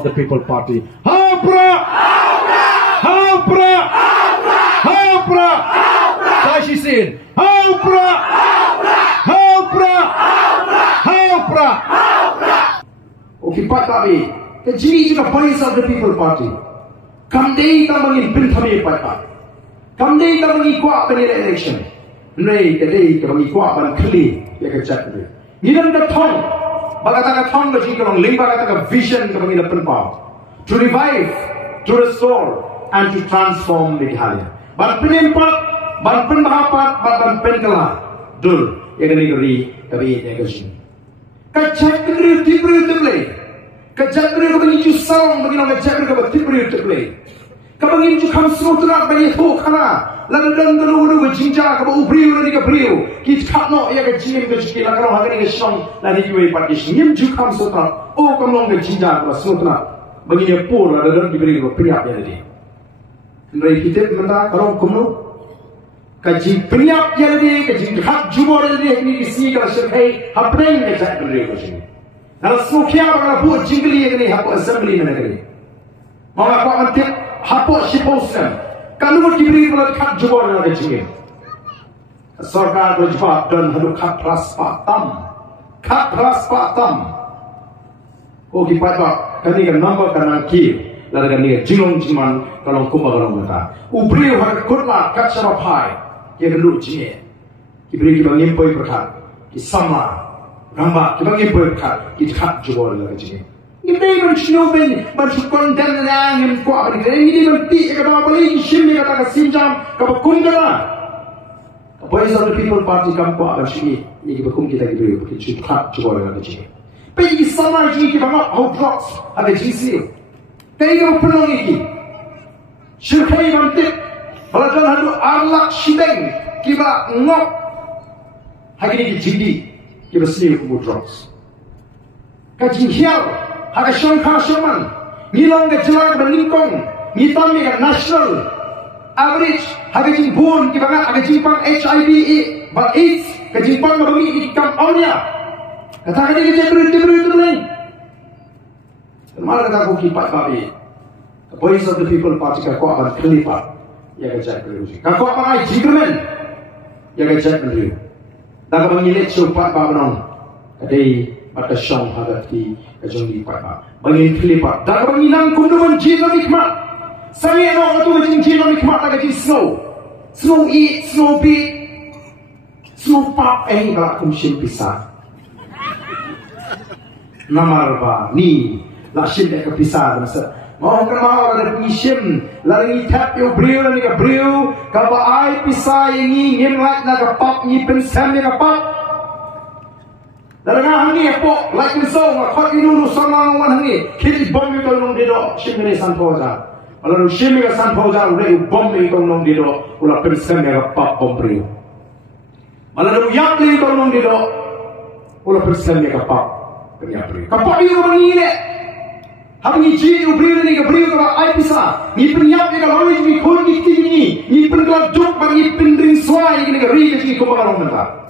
of the People Party. Hapra! Hapra! Hapra! Tashi Sin. Hapra! Hapra! Hapra! Okay, Pak Tabi. Jadi juga voice of the People Party. Kamdei tamangin pinthami Pak Tabi. Kamdei tamangi kuat penilai election. Nei kadei kamangi kuat ban kli ya kecak ni. Ngilang dah thong. Bagata ka thong lagi kalau lima kata ka vision kamangi dah penpau. To revive, to restore, and to transform Meghalaya. Ban penempat, ban penbahapat, ban penkala. Dul ya kini kiri kabi ya kasih. Kecak ni tibri tible. Kecak ni kamangi jusang bagi orang kecak ni kamangi tibri tible. Kabangin ju kam semutrak bagi tu kana lalu dulu berjinja kabu ubriu lagi kebriu kit kapno ya ke jim ke jiki lalu hari ni song lagi jual pagi sim ju kam semutrak oh kamu berjinja kabu semutrak bagi dia pur lalu diberi priap ya tadi. Nrai kita menda kalau kamu kaji priap ya tadi kaji hak jumor ya tadi ni isi kalau sebagai apa yang kita beri kaji. Kalau semua kalau buat jingli ya tadi hak assembly mana tadi. Mau apa nanti hapok siposkan kalau diberi oleh kat jubor lagi cingin sarkar berjawab dan hendak kat raspatam oh kipat pak kani kan nampak kanan kiri lalu kani jilong jiman kalau kumba kalau mata ubri har kurla kat sarapai ya hendak cingin diberi kibangin poi berkat kisama ramba kibangin poi berkat kat jubor lagi cingin. Ini mencuri, mencukon dan yang kuat beri. Ini berarti kalau apa lagi sini kata kesinjam, kalau kundala. Voice of the People Party kamu kuat bersih. Ini berkum kita gitu, kita cukup cukup dengan itu. Pergi sama lagi kita nak outdrops ada GC. Pergi ke penuh ini. Syukai mantik. Kalau jangan ada arlak sideng, kita ngok. Hari ini jadi kita sendiri outdrops. Kaji hial. Haga syangka syaman, ngilang ke jelang berlingkong, ngitam ke national average, haga jimpun, kibangan haga jimpang HIV, AIDS, ke jimpang mabami ikam awnya. Katakan ini kita beri lain. Malah kata aku kipat babi. The voice of the People Party kau akan kelipat, ya kecak beri. Kau akan ai jigremen, ya kecak beri. Dan kau mengilit supat babnon, kadai. Maka syong hagati kajong lipat bangin kelipat dan banginang kunduman jino nikmat saya nak tu macam jino nikmat lagi snow eat snow beat snow pop kalau kumsin pisah namar ba ni lasin ek pisah masa mau kenal ada kumsin lari tap yo brio ni ka brio ka ba ai pisah ini ngimlat na ka pop ni pensam ni ka pop. Dalam hangi apa? Like misal, kau ini sama orang hangi. Kiri bom itu nong dido, sini sanpoja. Kalau sini sanpoja, udah bom itu nong dido, ulah persen ya pap bom prio. Kalau yang itu nong dido, ulah persen ya pap prio. Kapal itu orang ini, hangi ji ubrio ni ubrio kalau ai pisah. Ni penyiap ni kalau orang ini kau ni tinggi, ni penjual jok, ni pendring suai ni ri ni kau baru mentah.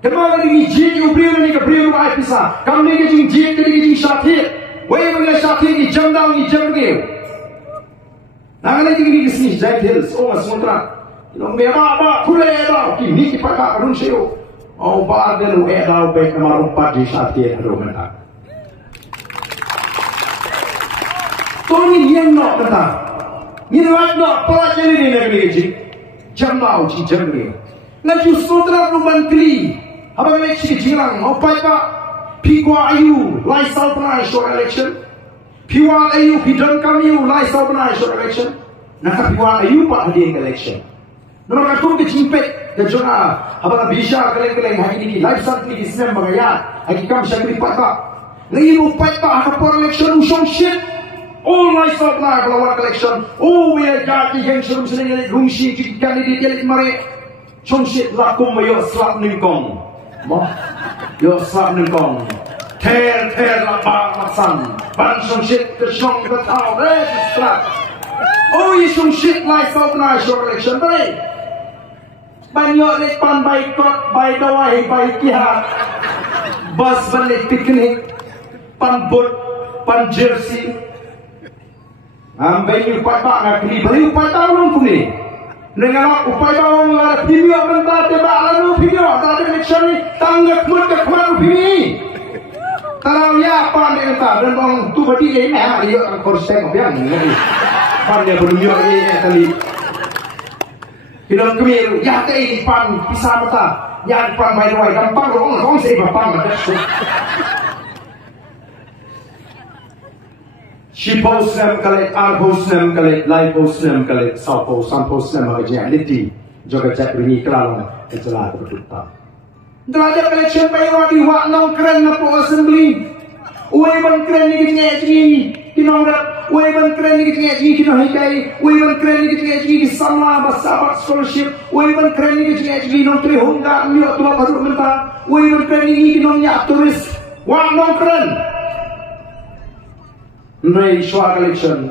Kenapa ni jin ubrio ni ubrio ai pisah. Kamu ni jin ni syafir. Wei mengenai syafir ni jandang ni jamgil. Nangan lagi ni kisah Jack Hills. Oh Sumatera. Ino merah apa? Pula ada. Kini kita pakai arun seo. Oh badan ada baik nama rumpat di syafir ada mana. Tony yang nak kata. Ni nak pelajar ni negeri jin. Jandang si jamgil. Laju Sumatera rumpan kli. Apa yang cik jilang? Apa itu? Pigwa ayu, laisal penai short election. Pigwa ayu, pidon kami laisal penai short election. Nak pigwa ayu pak hadiah election. Nama aku ke cimpet ke jona. Apa bisa keleng-keleng hari ini laisal ni Islam bangaya. Hari kamu saya beri pak. Lagi lupa pak apa election usung shit. All laisal penai pelawat election. Oh we are jadi yang sebelum sini rungsi kita ni dia mari. Chung shit lakum mayo slap ningkong. Yo slap ningkong. Ter lapang masan. Ban chung shit ke chung ke tau slap. Oh ye chung shit like organized election baik. Ban yo lek pan baik kot baik dawai baik kihat. Bas balik piknik pan boat pan jersey Ambil upai bak nak kini beri upai tahun tu ni. Dengan upai bawang lah video bentar tebak lalu video tak ada election ni tanggap mudah kemana ini. Kalau ya apa ni kata dan bang tu berarti ini dia korsen apa yang ni. Pan dia berdua ini tadi. Film kemir ya tadi pan pisah mata. Ya pan bayi dua gampang orang saya gampang macam tu. She post them kalit, I post them kalit, live post them kalit, South post, Sun post them agaknya liti, juga cek ini kerana itulah bertutup. Delajar collection bayar di wak nong keren na po assembly, ueban keren ni kita ngaji, kinongrat, ueban keren ni kita ngaji, kinohikai, ueban keren ni kita ngaji, sama basabat scholarship, ueban keren ni kita ngaji, nong tri honda, miok tulah baru mentah, ueban keren ni kinongnya turis, wak nong keren. Nrai shwa collection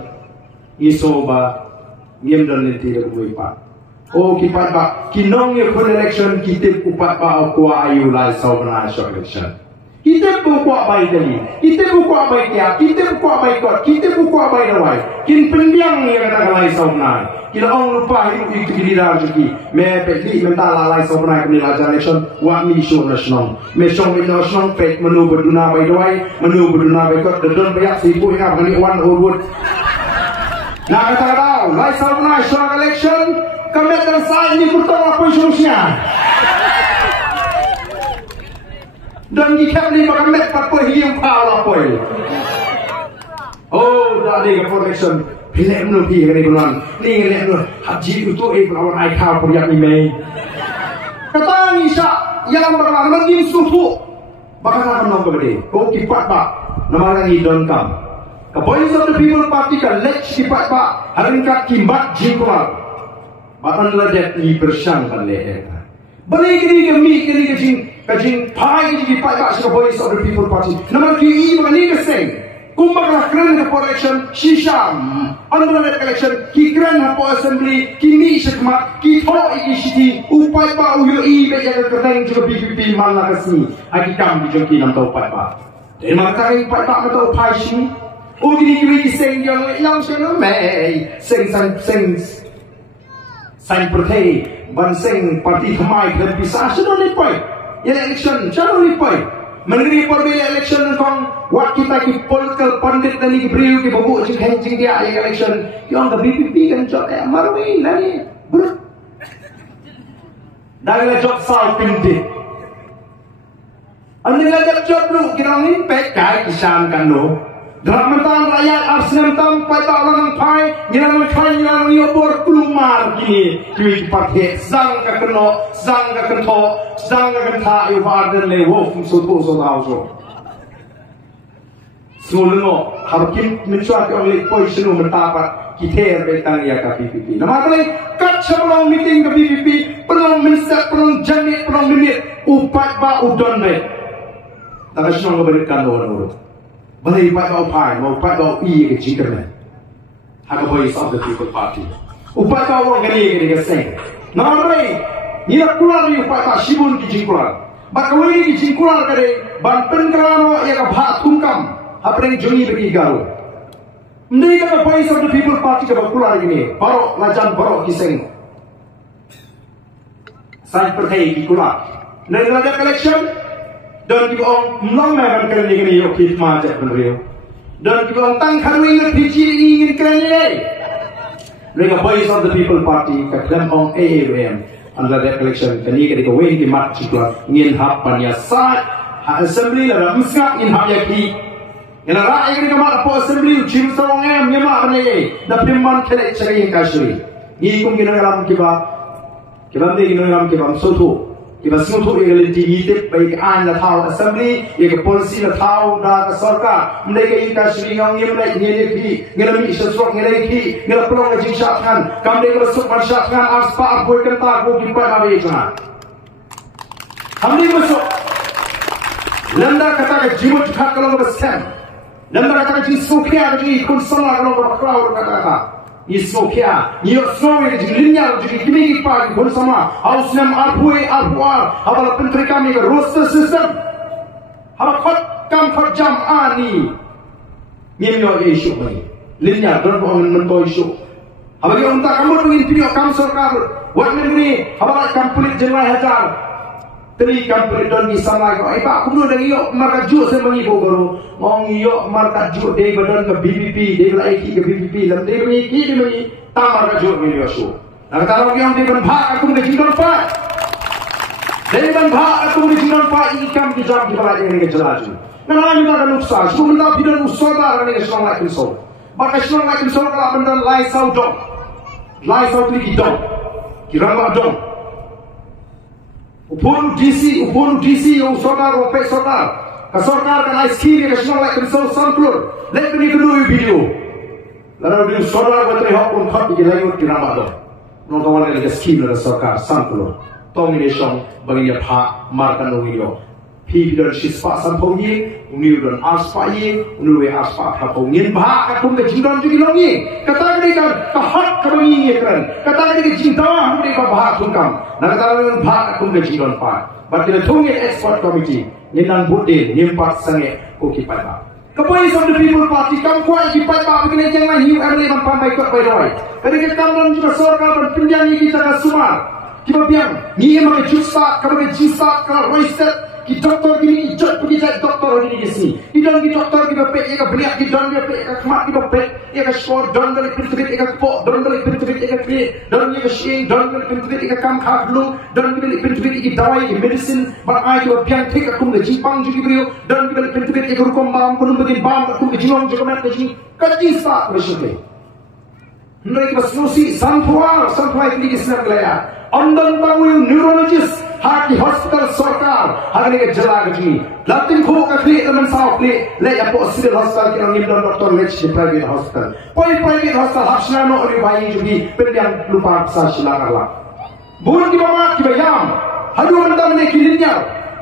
iso ba ngiem dan nanti dah buat pak. Oh kipat ba kinong ye pun election kita upat ba kuah ayu lai sau na shwa collection. Kita buka baik tadi, kita buka baik ya, kita buka baik kot, kita buka baik awal. Kin pendiang yang kata lai sau na. Kita orang lupa itu giliran juga. Me pekli mentala lai sau na kini lajar election wa mi show nasional. Me show nasional pek menu berduna baik awal, menu berduna baik kot. Dedon banyak sipu ingat meni one Hollywood. Nah kata tahu, lai sau na show election kami akan saya ini kurang apa solusinya. Dan kita ni bakal met apa hiam pala apa. Oh, dah ni connection. Pilih menu pi ni bulan. Ni ni haji itu bulan ai kau proyek ni mai. Kata ni syak yang berlaku lagi suatu. Bakal nak nombor gede. Kau kipat pak. Nama lagi don kam. The Voice of the People Party kan lek kipat pak. Hari kat kimbat jingkual. Bahkan ledet ni bersangkan leher. Balik ni kami kajing pai di kipat pak sebagai Voice of the People Party. Nama kiri bukan ni keseng. Kumbang keren ke election, Shisham, under election, ki keren hapo assembly, ki mi sekmat, ki tho ICT, upai pa UUI bejaga kereng juga BPP mana kesini, aki kam di jengki nam tau upai pa. Dan maka upai pa matau pai sini, gini kiri seng yang seng mei, seng pertai, ban seng parti thamai dan bisa sudah lipai, election sudah lipai. Menteri Perbela election kong wak kita ki political pandit dan ki beriu ki babu jing henjing dia election yang the BPP kan job marui lagi ber dah job sal pindik anda dah job lu kita ni pek kai kisam kan lo dalam mentan rakyat arsenal tam pai tak lang pai ngilang kai ngilang yobor kulumar gini duit partai sang ka keno sang ka kento sang ka kenta yu farden le wo fum so to so lao so Semua harkin mencuat oleh posisi mentapat kita bertang ya ke PPP. Nama kali kat sebelum meeting ke PPP perlu menset perlu janit perlu minit upat ba udon be. Tak semua berikan orang. Balik upat ba upai, upat ba i ke jingkerman. Hak Voice of the People Party. Upat ba orang gani ke seng. Nama kali ni nak keluar ni upat ba sibun ke jingkular. Bakawai ke jingkular kare ban penkerano ya ke bhat tungkam. Apa yang joni bagi garu? Mereka Voice of the People Party ke keluar ini. Baru lajan baru kiseng. Saya percaya di keluar. Negara election dan kita orang melanggar kerana ini yuk kita macam beriau. Dan kita orang tangkap ini PG ingin kerana ini. Mereka Voice of the People Party ke dalam orang AAWM under that election. Kini kita win di mat cikla ingin hapanya saat assembly lah musnah ingin hap yaki. Yang rakyat ini kemat apa assembly ucap seorang yang nyemak ni. Tapi man kelak cakap yang kasih. Ini kum kita dalam kiba ni kita dalam kiba soto. Kiba soto yang lenti hitip baik an la tahu assembly, yang polisi la tahu dah sarkar. Mereka yang kasih yang nyemak ni lagi, ngelami sesuatu ngelaki, ngelapelong lagi syakkan. Kami kalau sukman syakkan aspa aku kentar aku kibat nabi jangan. Kami masuk. Landa kata jimat hak kalau bersem. Landa kata jisukia jadi kun salah kalau berkelaw kata. Jisukia, ni semua yang linear jadi kini kita kun sama. Ausnam arpui arpuar, apabila penteri kami ke roster system. Apa kot kam kot jam ani. Nyemyo isu ini. linya don ko mentoy show abagi unta kamu pengin pinyo kam sarkar wat negeri abala kam pulit jenai hajar teri kam pulit don di sana ko ai ba kuno dang yo marka ju se mangi bo goro ngong yo marka ju de badon ke BBP de la iki ke BBP lam de ni ki de mangi ta marka ju mi yo show na ta yang de ban bha aku de jindon pa de ban bha aku de jindon pa i kam ki jam di bala ni ke jelaju na ni ta kan uksa su minta bidan usada ni ke song like so maka song like so kalau benda lai sau dong lai sau ni dong kirama dong upon DC yang sodar rope sodar ka sarkar kan ai skill ke song like so sanklur let me do video lalu dia sodar ko tre hok pun khat di lai kirama dong no kawan ke skill la sarkar sanklur tong ni song bagi ya pha markan no video Pi dan sispa sampongin, uni dan aspa ye, uni aspa kapongin bah katung ke jindan juga longi. Kata mereka kahak kabangi ye kan. Kata mereka jindawa mereka bah sungkam. Nak kata mereka bah katung ke jindan pa. Berarti thongin expert committee, ninan budin, nimpat sange koki pada. Kepois of the people party kam kuai ki pai ba begini jangan hiu arle man pambai kot bai doi. Kerana kam juga sarkar dan pinjang kita ka sumar. Kita biang ni emang justa kamu jista kalau roistet ki doktor gini ijat pergi jadi doktor gini di sini. Idon ki doktor ki bapet eka beliak ki don ki bapet eka kemat ki bapet eka skor don dari pintu eka po don dari pintu eka kri don eka shing don dari pintu eka kam khak lu don dari pintu eka dawai ki medicine bar ai ki biang thik aku nge jipang juga beliau don dari pintu eka rukom bam pun begin bam aku nge jilong juga mat ke kaji sta bersih. Mereka bersusi santuar ini kisah kelaya. Ondan tahu neurologist hati hospital sarkar hari ini jala gaji. Latin ko kakli teman sahok ni le apo civil hospital kita ngimdon doktor lech di private hospital. Private hospital hapsna no ori bayi jubi pendiang lupa besar silakarlah. Bukan di bawah di bayam. Hadu mandam ni kilinya.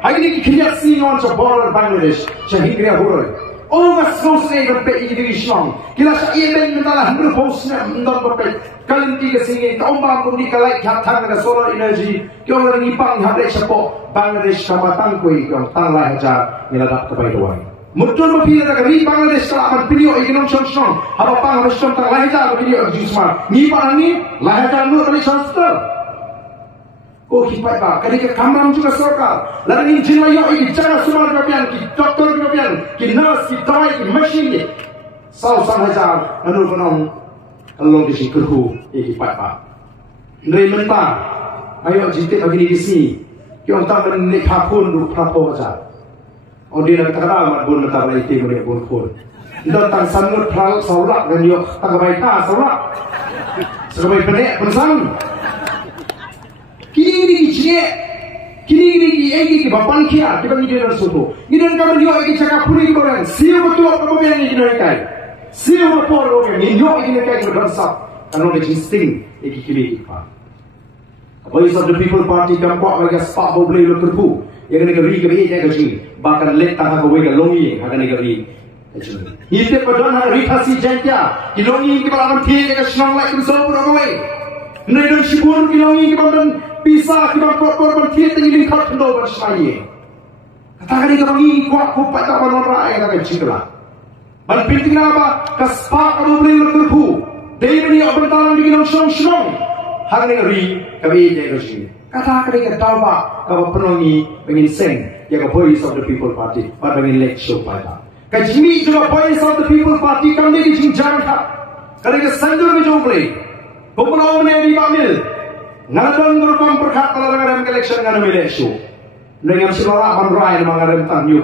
Hari ini kilinya singon sa border Bangladesh. Sehingga hurul. Oh, mas sosne berpe ini Islam. Kila sa iben mentala hamil posnya mendon berpe. Kalian tiga sini ombang pun dikalai hatang dengan solar energy. Kau orang ipang hadek sepo Bangladesh sama tangkui kau tanglai hajar niladak kepada doai. Mudun berpilih dari Bangladesh selamat video ikan sonsong. Apa pang harus tentang hajar video jusma. Ni pang ni hajar nur dari sonsong. Kau kipai ba, kerana kamram juga sarkar. Lalu ini jiwa yo ini cara semua kebian, ki doktor kebian, ki nurse, ki dawai, ki mesin ni. Sau hajar anu penong along di sini kerhu kipai ba. Neri mentah, ayo jitik begini di sini. Kita tak menik hakun du prapo saja. Oh dia nak terkenal mat bun mentah lagi tim dia bun kun. Dan tang sangut pral saurak dan yo tak kebaikah saurak. Sebagai penek pensang. Kini egi bapan kia kita ni dia soto. Ni dan kamu dia egi cakap puri orang. Siapa betul kamu yang ini kai. Siapa betul orang ni yo egi kai bersab. Kalau dia insting egi kiri pa. Voice of the People Party kam kuat bagi spa boleh lo terpu. Yang negeri ke ini ke sini. Bahkan let tak aku bagi longi hakan negeri. Ini pada hari kasih jantia. Kilongi kita akan tiada kesenang lagi bersama orang. Negeri sibur kilongi kita bisa kita korban kita ini lihat kendor bersama. Katakan ini kami kuat kuat tak menolak yang akan cipta. Berpenting apa? Kespak kamu boleh berterpu. Dari ini apa talan bikin senang. Hari ini kami jadi sini. Katakan ini ketawa kamu penongi ingin seng yang Voice of the People Party pada ingin lecture pada. Kami juga Voice of the People Party kami di sini jangan tak. Kerana senjur dijumpai. Pemenang menjadi pamil. Ngadon berpam perkat kalau dengan election dengan election. Dengan selora panrai mengarem tan new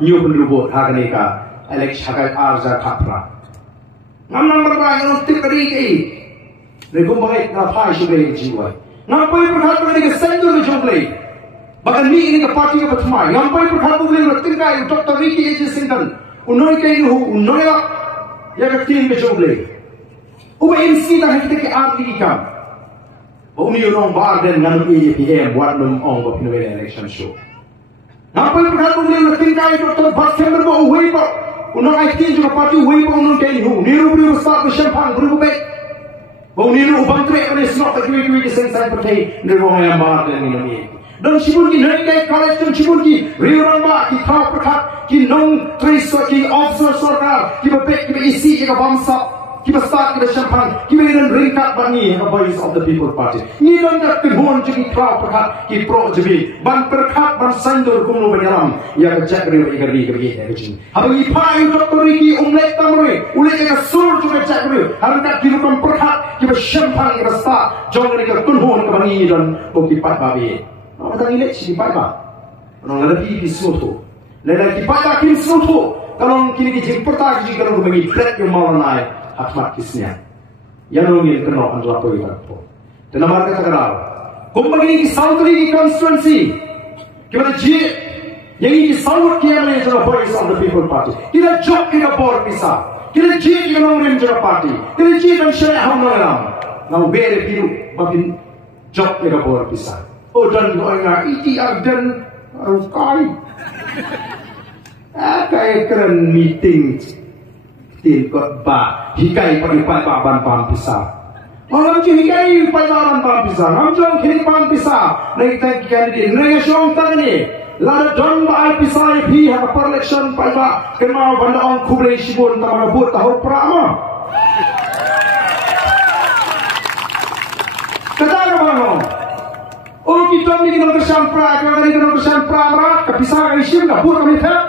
penduduk harga election harga arja kapra. Ngamang berpam untuk keriki. Negum bagai ngapai sudah jiwa. Ngapai perkat dengan senjur dijumpai. Bahkan ini parti ke pertama. Ngapai perkat dengan tingkai Dr. Ricky H. Sinton. Unoi kayu unoi lah. Yang tim dijumpai. Uba MC dah kita ke arti ikam. Umi orang badan dengan EPM buat ong buat penilaian election show. Ngapai perhatian boleh tingkai Dr. Basketball bawa uhui pak. Unang IT juga parti uhui pak unang kain hu. Niru beri besar bersyempang beri bebek. Bawa niru bantre oleh snot tak kiwi kisah saya percaya niru orang yang badan ini. dan sibun ki nai college dan sibun ki riurang ba ki khau prakhat ki nong trace ki officer sarkar ki bepek ki isi ki bamsa ki start ki champagne ki dan ringkat bani a voice of the people party ni dan dak ki hon ki khau prakhat ki pro jibi ban prakhat ban sandur kumno banyalam ya ka jak riu igari gari ya kecing habi pai doktor ki umlek tamre ulek ka sur tu ka jak riu haran dak ki kam prakhat ki champagne ki start jong ni ka kun hon ka bani dan ko ki pat babi orang ini sih pada, orang lagi di suatu, lelaki pada kini suatu, kalau kini kita pertama kita kalau bagi plek yang mau naik, hikmat kisnya, yang orang ini kena antara apa itu, dan nama kita kenal, kumpulkan ini South Lake constituency, kita je, yang ini South Kiamane adalah voice of the people party, kita job kita board bisa, kita je kita orang adalah party, kita je dan syariah orang, ನಾವು ಬೇರೆ ಪಿರು babin job kita board bisa. Oh dan orang itu dan kai, kai keren meeting, tim kotbah, hikai pada ban ban pisah. Orang tu hikai pada ban pisah, namjong kini ban pisah. Naik tangki kandidat, naik syong tang ni. Lalu don ba pisah pi hak per election pada kenal benda orang kublai sibun tamang buat tahu prama. Kata apa Oh kita ni kena bersampra, kita ni kena bersampra merat, kepisah isim dah buat kami tak.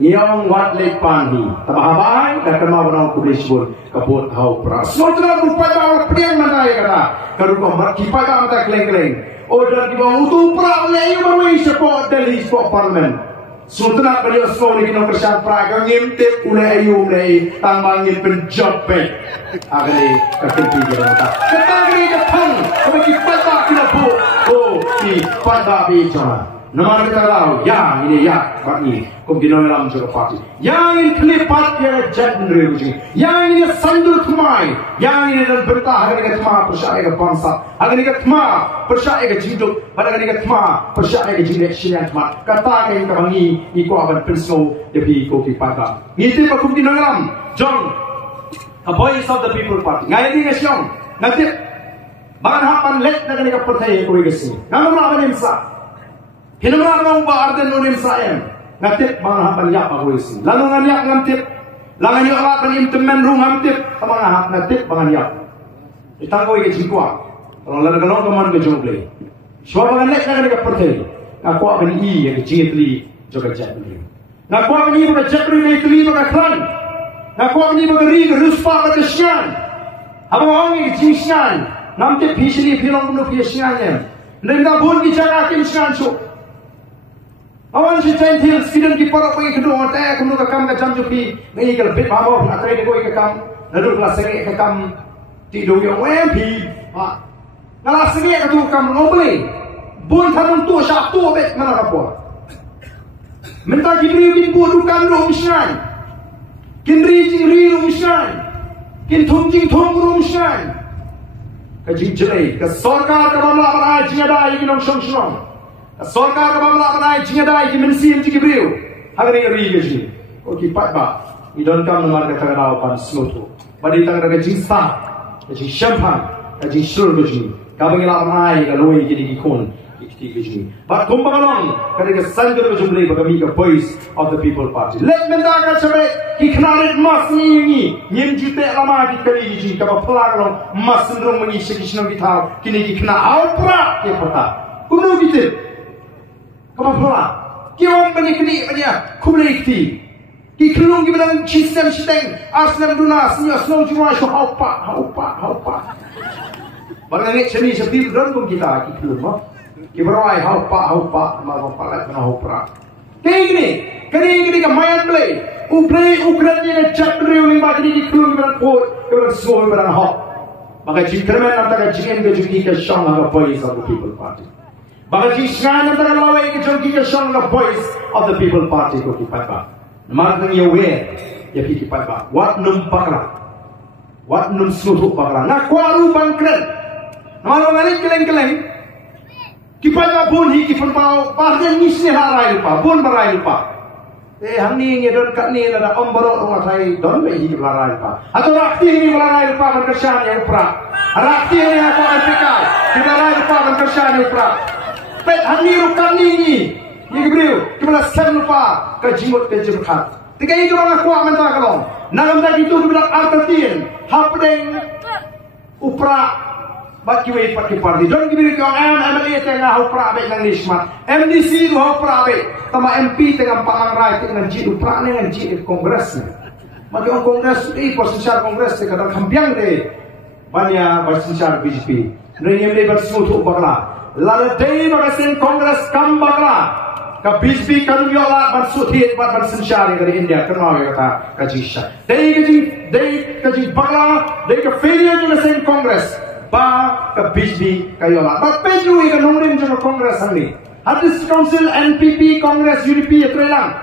Yang wat lepan ni, tabahabai dah kenal orang kulis pun kabut tahu pra. Semua tu rupa dah pedang mana ya kata. Kalau kau kipai dah mata keleng-keleng. Oh dan di bawah tu pra leh memang support dari support parlimen. Sultan beliau semua ni kena bersampra, kau ngintip ulai ayum leh, tambangin penjob pek. Agak kekenti kita kata. Kita ni ketang, bagi pada kita bu, oh di pada bicara. Nama kita tahu, ya ini ya, bagi kau di dalam juga parti. Yang ini kelipat yang jadi revolusi, yang ini sandur kemai, yang ini dan bertah hari ini kemah percaya ke bangsa, hari ini kemah percaya ke hidup, hari ini kemah percaya ke jinak siang kemah. Kata yang kita bagi, ikut akan penso lebih kau di pada. Ini tu kau di dalam, John. A voice of the people party. Ngai ni nasiong, nanti bahan hapan let nak ni kepercayaan kau ini. Nama apa ni masa? Kena mana ubah arden nunim sayang. Nanti bahan hapan ya apa kau ini. Lalu nganyak nanti, lalu nganyak lapan implement rung nanti, sama ngahap nanti bahan ya. Kita kau ini jingkua. Kalau lalu kalau kaman ke jomble. Suara bahan let nak ni kepercayaan. Aku akan yang jingitli juga jatli. Aku akan juga jatli ni tli juga klan. Aku ni beri ruspa pada sian. Abang ni jingsian. Nampak pisni film pun pisniannya. Nenda pun bicara kim sian so. Awan si centil sidang di para pergi kedua mata. Kuno kakam kacam jupi. Ni kalau bit mabok nak try dekoi kakam. Lalu kelas segi kakam tidur yang MP. Kelas segi katu kakam ngobeli. Bun thamun tu syak tu bet mana kapor. Minta jibril bin buat dukam dong sian. Kin ri rumshan, kin thum rumshan. Kajing jelai, ke sarkar ka bamla banai jingadai ki nong shong. Ke sarkar ka bamla banai jingadai ki mensim ji kibriu. Hagari ri gaji. Oki patba, idon kam nomar ka tagaraw pan sloto. Badi tang ka jingsta, kajing champagne, kajing sur gaji. Kabangila banai ka loi ki di kon. But kumbangalong kadang sandur jumlah bagi ke voice of the people party. Let mendaga sampai kiknarit mas ni nyemjute lama dikali ji kapa pelarong mas sendrong mengisi kisah kita kini kikna aupra ke peta. Kuno gitu. Kapa pelar. Kiam bani kini bani kumlei ti. Kiklung gimana sistem sistem aslam dunas ni aslam cuma so haupa. Bagaimana cemi seperti drone kita kiklung mah. Kiberai haupa mau palat kena haupra. Kini ke mayan play. Ukraine ni chat real ni bagi di kelung beran pot, beran soul beran hop. Maka jikremen antara jiken ke juki ke shang aga voice of the people party. Maka jisngan antara lawai ke juki ke shang aga voice of the people party ko kipat ba. Naman ya we ya kipat ba. Wat num pakra. Wat num suhu pakra. Na kwaru bangkren. Naman ngalik keleng. Kipada pun hi kipan pau parden nisne harai lupa pun barai lupa. Hang ni ngedon kat ni lada ombaro rumah saya don be hi barai lupa. Atau rakti ni barai lupa berkesan yang pra. Rakyat yang aku ambilkan, kita lain lupa dan kerja lupa. Pet hani lupa ni, ini beliau, kita sen lupa kejimut kejimut. Tiga itu orang kuat mentah kalau, nagam dah itu kita arkatin, hapdeng upra. Bagi wei pakai parti, don't give me kong MLA tengah upra abek nang nismat, MDC tu upra abek, sama MP tengah pangang rai tengah jid upra dengan jid kongres. Bagi orang kongres, posisiar kongres kadang kampiang deh, banyak posisiar BJP. Mereka ni bersemua tu bakla, lalu deh bagasen kongres kam bakla, ke BJP kan yola bersuhit bersensar dari India, kenal ya kata kajisha. Deh kaji bakla, deh ke failure juga sen kongres. Ba ke BJP kayola. But peju ke nongrim juga kongres ni. Hadis Council NPP Kongres UDP etrelang.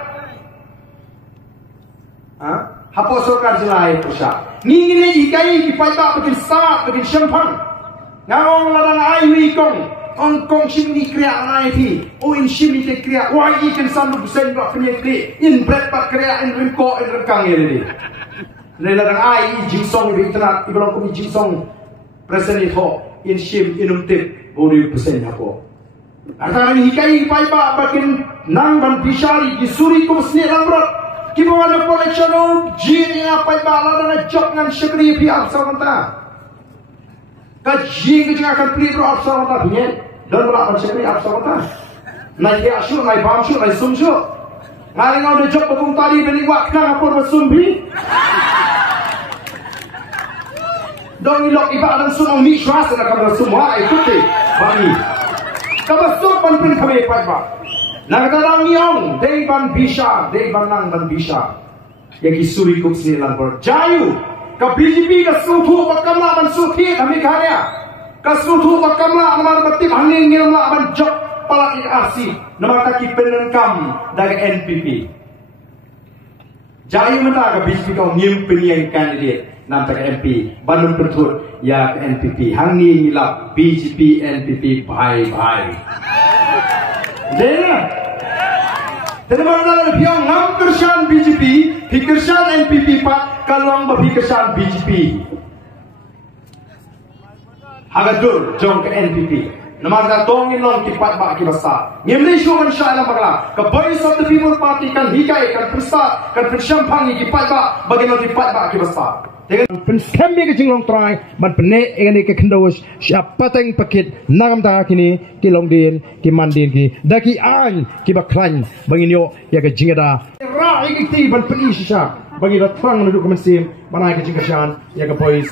Hapo sokar jelai pusat. Ni ikai ipaita bikin start bikin champagne. Ngawang ladang ai wi kong. Ong kong sim ni kriya ai thi. O in sim ni te kriya. Wai ikan sandu busen ba penyekri. In bread pat kriya in rimko in rekang ini. Ladang ai jingsong bi internet ibrang ko jingsong. Present itu in shim inum tip bori persen apa. Artinya hikai paiba bakin nang ban bishari disuri ko sni lamrot. Kibo ada collection of jin yang paiba ladana jok ngan syekri pi absamanta. Kaji ke akan pri pro absamanta punya dan berapa syekri absamanta. Nai dia asyur, nai bamsyur, nai sumsyur. Ngai ngau de jok bakung tadi beni wak nang apa bersumbi. Dong ilok ibadah sunong ni syuas na kamera semua ikuti bagi kabasuk ban pin kami paiba nagdadang yong day ban bisa day ban nang ban bisa yaki suri kuk sinilang ber jayu ka BJP ka sutu bakamla ban suti kami karya ka sutu bakamla amar batib haning ngilma ban jok palak arsi nama kaki penenkam dari NPP jayu menta ka BJP kau ngim yang kandidat nampak MP Bandung Pertut ya NPP hangi ngilap BJP NPP bye. Dena. Teman dalam piang ngam kersan BJP, pikersan NPP pak kalong berpikersan BJP. Hagadur jong ke NPP. Nama datongin long kipat bak kibasa. Ngimli syuman syailah magla. Ke Voice of the People Party kan hikai kan persa kan persyampang kipat bak bagaimana kipat bak kibasa. Penskami ke jinglong try, man pene engani ke kendawas siapa teng pakit nagam ta kini kilong din ki mandin ki daki an ki baklan bangin yo ya ke jingada ra ikti ban peni sisa bagi datang menuju ke mesim banai ke jingkasyan ya ke boys